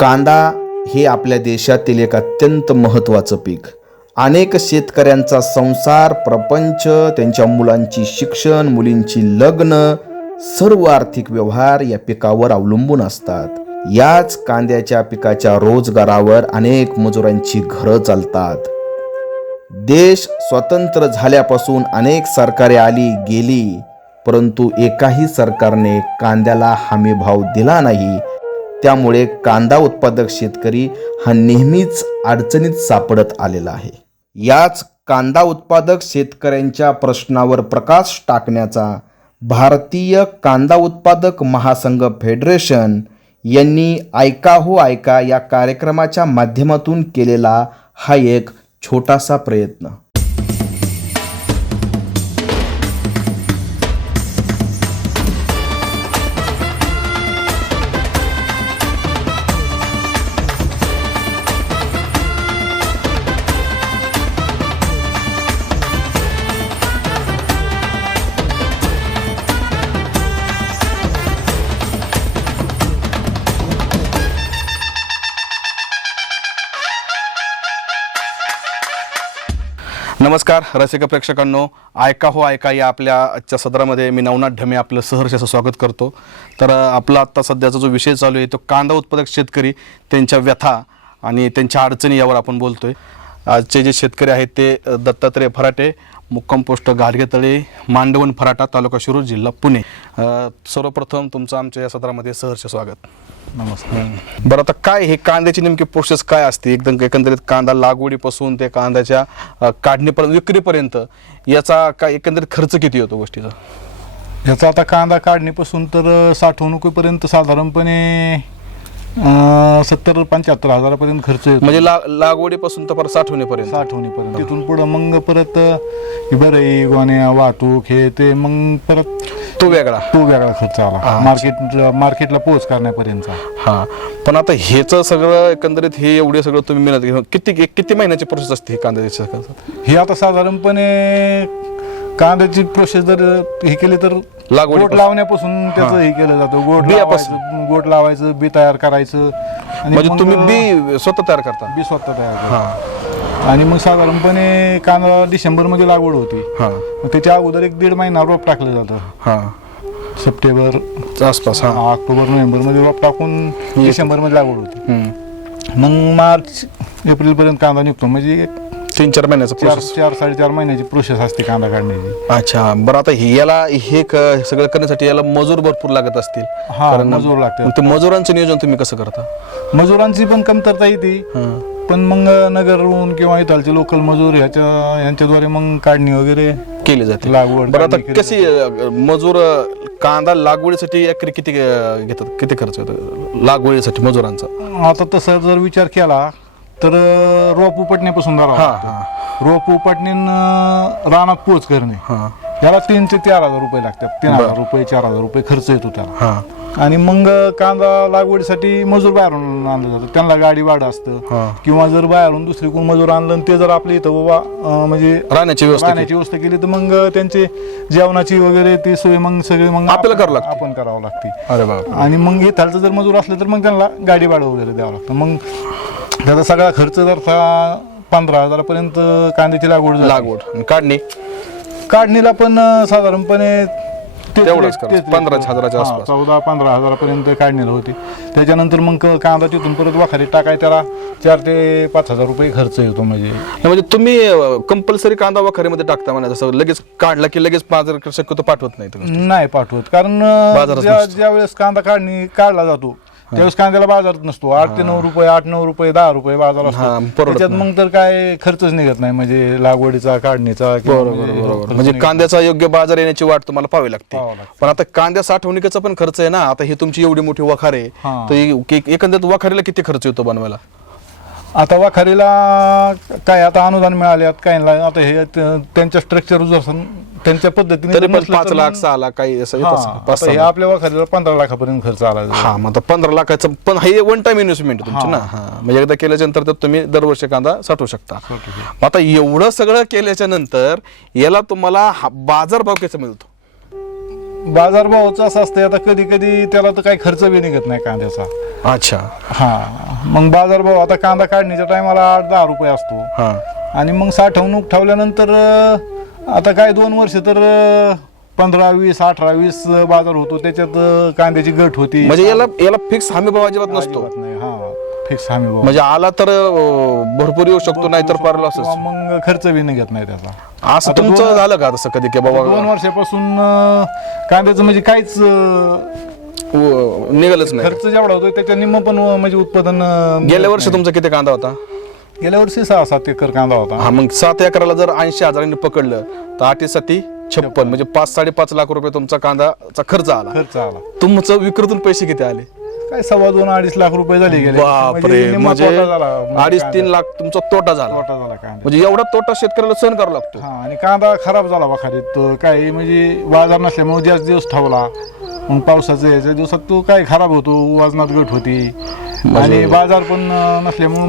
कांदा हे आपल्या देशातील एक अत्यंत महत्त्वाचं पीक. अनेक शेतकऱ्यांचा संसार, प्रपंच, त्यांच्या मुलांची शिक्षण, मुलींची लग्न, सर्व आर्थिक व्यवहार या पिकावर अवलंबून असतात. याच कांद्याच्या पिकाच्या रोजगारावर अनेक मजुरांची घरं चालतात. देश स्वतंत्र झाल्यापासून अनेक सरकारे आली गेली, परंतु एकाही सरकारने कांद्याला हमी भाव दिला नाही. त्यामुळे कांदा उत्पादक शेतकरी हा नेहमीच अडचणीत सापडत आलेला आहे. याच कांदा उत्पादक शेतकऱ्यांच्या प्रश्नावर प्रकाश टाकण्याचा भारतीय कांदा उत्पादक महासंघ फेडरेशन यांनी ऐका हो ऐका या कार्यक्रमाच्या माध्यमातून केलेला हा एक छोटासा प्रयत्न. नमस्कार रसिक प्रेक्षकांनो, ऐका हो ऐका या आपल्या आजच्या सदरामध्ये मी नवनाथ ढमे आपलं सहर्ष असं स्वागत करतो. तर आपला आत्ता सध्याचा जो विषय चालू आहे तो कांदा उत्पादक शेतकरी, त्यांच्या व्यथा आणि त्यांच्या अडचणी यावर आपण बोलतोय. आजचे जे शेतकरी आहेत ते दत्तात्रय फराटे, मुक्काम पोस्ट गाडगेतळे, मांडवण फराटा, तालुका शिरूर, जिल्हा पुणे. सर्वप्रथम तुमचं आमच्या या सदरामध्ये सहर्ष स्वागत. नमस्कार. बरं, आता काय हे कांद्याची नेमकी प्रोसेस काय असते? एकदम एकंदरीत कांदा लागवडीपासून ते कांद्याच्या काढणीपर्यंत, विक्रीपर्यंत याचा काय एकंदरीत खर्च किती होतो गोष्टीचा? याचा आता कांदा काढणीपासून तर साठवणुकीपर्यंत साधारणपणे 70-75 हजारापर्यंत खर्च येतो. म्हणजे लागवडीपासून तर परत साठवणीपर्यंत. तिथून पुढं मग परत बरं गोण्या, वाहतूक, हे ते मग परत तो वेगळा खर्च आला. मार्केटला पोहोच करण्यापर्यंतचा. हा, पण आता हेच सगळं एकंदरीत हे एवढे सगळं तुम्ही मेहनत किती महिन्याची प्रोसेस असते हे कांद्याची? हे आता साधारणपणे कांद्याची प्रोसेस जर हे केली तर गोट लावण्यापासून त्याचं हे केलं जातं. गोट लावायचं, बी तयार करायचं. म्हणजे तुम्ही बी स्वतः तयार करता? बी स्वतः तयार करता. आणि मग साधारणपणे कांदा डिसेंबरमध्ये लागवड होती. मग त्याच्या अगोदर 1-1.5 महिना रोप टाकलं जातं. सप्टेंबर आसपास, ऑक्टोबर नोव्हेंबर मध्ये रोप टाकून डिसेंबरमध्ये लागवड होती. मग मार्च एप्रिल पर्यंत कांदा निघतो. म्हणजे 3-4 महिन्याचा प्रोसेस, 4-4.5 महिन्याची प्रोसेस असते कांदा काढण्याची. अच्छा, बरं. आता याला हे सगळं करण्यासाठी याला मजूर भरपूर लागत असतील. मजूर लागते. ते मजुरांचं नियोजन तुम्ही कसं करता? मजुरांची पण कमतरता येते, पण मग नगरहून किंवा इथलचे लोकल मजूर यांच्याद्वारे मग काढणी वगैरे केली जाते. लागवड. बरं, आता कशी मजूर कांदा लागवडीसाठी एकरी किती घेतात? किती खर्च येतो लागवडीसाठी मजुरांचा? आता तसं जर विचार केला तर रोप उपटण्यापासून रोप उपटणे, रानात पोच करणे, याला 3 ते 4 हजार रुपये लागतात. 3,000 रुपये 4,000 रुपये खर्च येतो त्याला. आणि मग कांदा लागवडीसाठी मजूर बाहेरून आणलं जातं. त्यांना गाडी भाडं असतं. किंवा जर बाहेरून दुसरी कोण मजूर आणलं ते जर आपल्या इथं बाबा म्हणजे राहण्याची व्यवस्था केली तर मग त्यांचे जेवणाची वगैरे ती सोय मग सगळे मग आपल्याला आपण करावं लागते. अरे बाबा. आणि मग इथलचं जर मजूर असलं तर मग त्यांना गाडी भाडं वगैरे द्यावं लागतं. मग त्याचा सगळा खर्च जर 15 हजारापर्यंत कांद्याची लागवड. काढणीला पण साधारणपणे 15 हजाराच्या आसपास, 14-15 हजारापर्यंत काढणीला होती. त्याच्यानंतर मग कांदा तिथून परत वाखारी टाकाय त्याला 4 ते 5 हजार रुपये खर्च येतो. म्हणजे तुम्ही कंपल्सरी कांदा वाखारीमध्ये टाकता म्हणा, जसं लगेच काढला की लगेच बाजार शक्यतो पाठवत नाही पाठवत. कारण ज्या वेळेस कांदा काढला जातो त्यावेळेस कांद्याला बाजार नसतो. 8 ते 9 रुपये, 8-9 रुपये, 10 रुपये बाजार असतो. त्याच्यात मग तर काय खर्चच निघत नाही, म्हणजे लागवडीचा, काढणीचा. म्हणजे कांद्याचा योग्य बाजार येण्याची वाट तुम्हाला पाहावी लागते. पण आता कांद्या साठवणुकीचा पण खर्च आहे ना. आता हे तुमची एवढी मोठी वखार आहे, तर एकंदरीत वखारीला किती खर्च येतो बनवायला? आता वाखारीला काय आता अनुदान मिळाल्यात काही. आता हे त्यांच्या स्ट्रक्चर त्यांच्या पद्धतीने 5 लाख 6 लाख काही असं. आपल्या वाखारीला 15 लाखापर्यंत खर्च आला. मग 15 लाखाचं पण हे वन टाइम इन्व्हेस्टमेंट तुमची ना. म्हणजे एकदा केल्याच्या नंतर तुम्ही दरवर्षी कांदा साठवू शकता. आता एवढं सगळं केल्याच्या नंतर याला तुम्हाला बाजारभाव कसा मिळतो? बाजारभावाचं असं असतं, आता कधी कधी त्याला तर काही खर्च बी निघत नाही कांद्याचा. अच्छा. हा मग बाजारभाव आता कांदा काढण्याच्या टायमाला 8-10 रुपये असतो हा आणि मग साठवणूक ठेवल्यानंतर आता काय 2 वर्ष तर 15-20, 18-20 बाजार होतो, त्याच्यात कांद्याची गट होती. म्हणजे याला फिक्स हमी भाव अजिबात नसतो. अजिबात नाही. हा फिक्स हमी भाव. म्हणजे आला तर भरपूर येऊ शकतो, नाहीतर फार लॉस किंवा मग खर्च बी निघत नाही त्याचा. असं तुमचं झालं का तसं कधी की बाबा 2 वर्षापासून कांद्याचं म्हणजे काहीच निघालच नाही? खर्च जेवढा होतो त्याच्या निम्म पण म्हणजे उत्पादन गेल्या वर्षी तुमचा किती कांदा होता? गेल्या वर्षी 6-7 एकर कांदा होता. हा, मग 7 एकराला जर 80,000 पकडलं तर 8-7 56, म्हणजे 5-5.5 लाख रुपये तुमचा कांदाचा खर्च आला. तुमचं विक्रीतून पैसे किती आले? काय 2.25-2.5 लाख रुपये झाले गेले. बापरे, निम्मा म्हणजे तोटा झाला. 2.5-3 लाख तुमचा तोटा झाला. कांदा. म्हणजे एवढा तोटा शेतकऱ्याला सहन करावा लागतो. हा, आणि कांदा खराब झाला वाखारीत. काय म्हणजे बाजार नसल्यामुळे जास्त दिवस ठेवला, मग पावसाच्या याच्या दिवसात तो काय खराब होतो, वजनात घट होती आणि बाजार पण नसल्यामुळे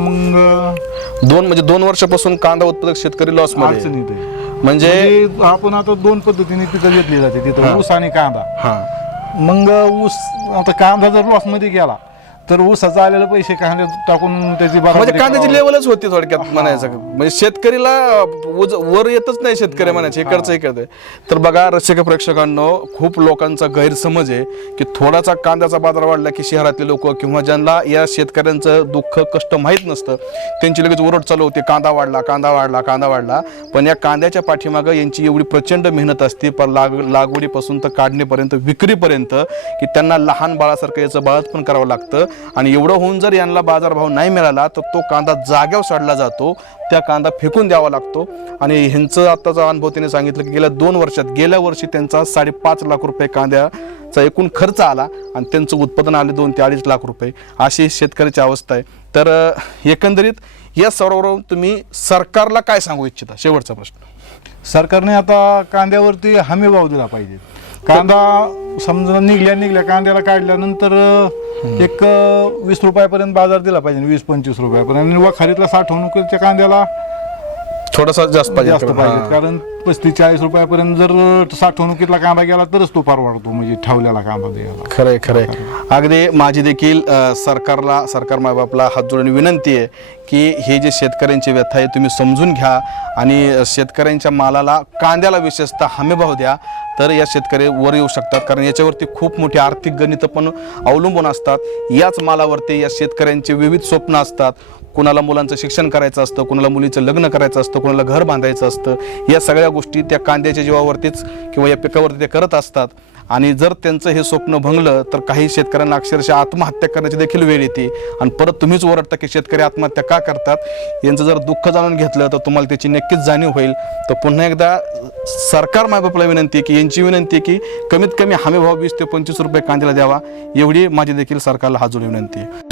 मग 2 वर्षापासून कांदा उत्पादक शेतकरी लॉस मध्ये. अडचणीत आहे. म्हणजे आपण आता 2 पद्धतीने पिकं घेतली जाते तिथं, ऊस आणि कांदा. हा, मग ऊस आता कांदा जर लॉस मध्ये गेला तर ऊसाचा आलेले पैसे कांद्यात टाकून त्याची म्हणजे कांद्याची लेवलच होती थोडक्यात म्हणायचं. म्हणजे शेतकरीला वर येतच नाही शेतकरी म्हणायचे, इकडचं इकडे. तर बघा रसिक प्रेक्षकांनो, खूप लोकांचा गैरसमज आहे की थोडासा कांद्याचा बाजार वाढला की शहरातले लोक किंवा ज्यांना या शेतकऱ्यांचं दुःख कष्ट माहीत नसतं त्यांची लगेच ओरड चालू होते, कांदा वाढला, कांदा वाढला, कांदा वाढला. पण या कांद्याच्या पाठीमागं यांची एवढी प्रचंड मेहनत असते, पण लागवडीपासून तर काढणीपर्यंत, विक्रीपर्यंत, की त्यांना लहान बाळासारखं याचं बाळंतपण करावं लागतं. आणि एवढं होऊन जर यांना बाजारभाव नाही मिळाला तर तो कांदा जाग्यावर सोडला जातो, त्या कांदा फेकून द्यावा लागतो. आणि ह्यांचं आत्ताचा अनुभव त्यांनी सांगितलं की गेल्या 2 वर्षात, गेल्या वर्षी त्यांचा 5.5 लाख रुपये कांद्याचा एकूण खर्च आला आणि त्यांचं उत्पादन आले 2 ते 2.5 लाख रुपये. अशी शेतकऱ्याची अवस्था आहे. तर एकंदरीत या सर्वांवरून तुम्ही सरकारला काय सांगू इच्छिता? शेवटचा प्रश्न. सरकारने आता कांद्यावरती हमी भाव दिला पाहिजे. कांदा समजा निघल्या कांद्याला काढल्यानंतर एक 20 रुपयापर्यंत बाजार दिला पाहिजे, 20-25 रुपयापर्यंत. आणि वखारीतला साठवणुकीच्या कांद्याला थोडासा जास्त पाहिजे. कारण 35-40 रुपयापर्यंत जर साठवणुकीतला कांदा गेला तरच तो परवडतो, म्हणजे ठेवलेला कांदा द्यायला. खरंय. अगदी माझी देखील सरकार मायबापला हात जोडून विनंती आहे की हे जे शेतकऱ्यांची व्यथा आहे तुम्ही समजून घ्या आणि शेतकऱ्यांच्या मालाला, कांद्याला विशेषतः हमीभाव द्या, तर या शेतकरी वर येऊ शकतात. कारण याच्यावरती खूप मोठी आर्थिक गणितं पण अवलंबून असतात. याच मालावरती या शेतकऱ्यांचे विविध स्वप्न असतात. कुणाला मुलांचं शिक्षण करायचं असतं, कुणाला मुलीचं लग्न करायचं असतं, कुणाला घर बांधायचं असतं. या सगळ्या गोष्टी त्या कांद्याच्या जीवावरतीच किंवा या पिकावरती ते करत असतात. आणि जर त्यांचं हे स्वप्न भंगलं तर काही शेतकऱ्यांना अक्षरशः आत्महत्या करण्याची देखील वेळ येते. आणि परत तुम्हीच ओरडता की शेतकरी आत्महत्या का करतात. यांचं जर दुःख जाणून घेतलं तर तुम्हाला त्याची नक्कीच जाणीव होईल. तर पुन्हा एकदा सरकार मायबापला विनंती आहे की, यांची विनंती आहे की कमीत कमी हमीभाव 20 ते 25 रुपये कांद्याला द्यावा. एवढी माझी देखील सरकारला हात जोडून विनंती आहे.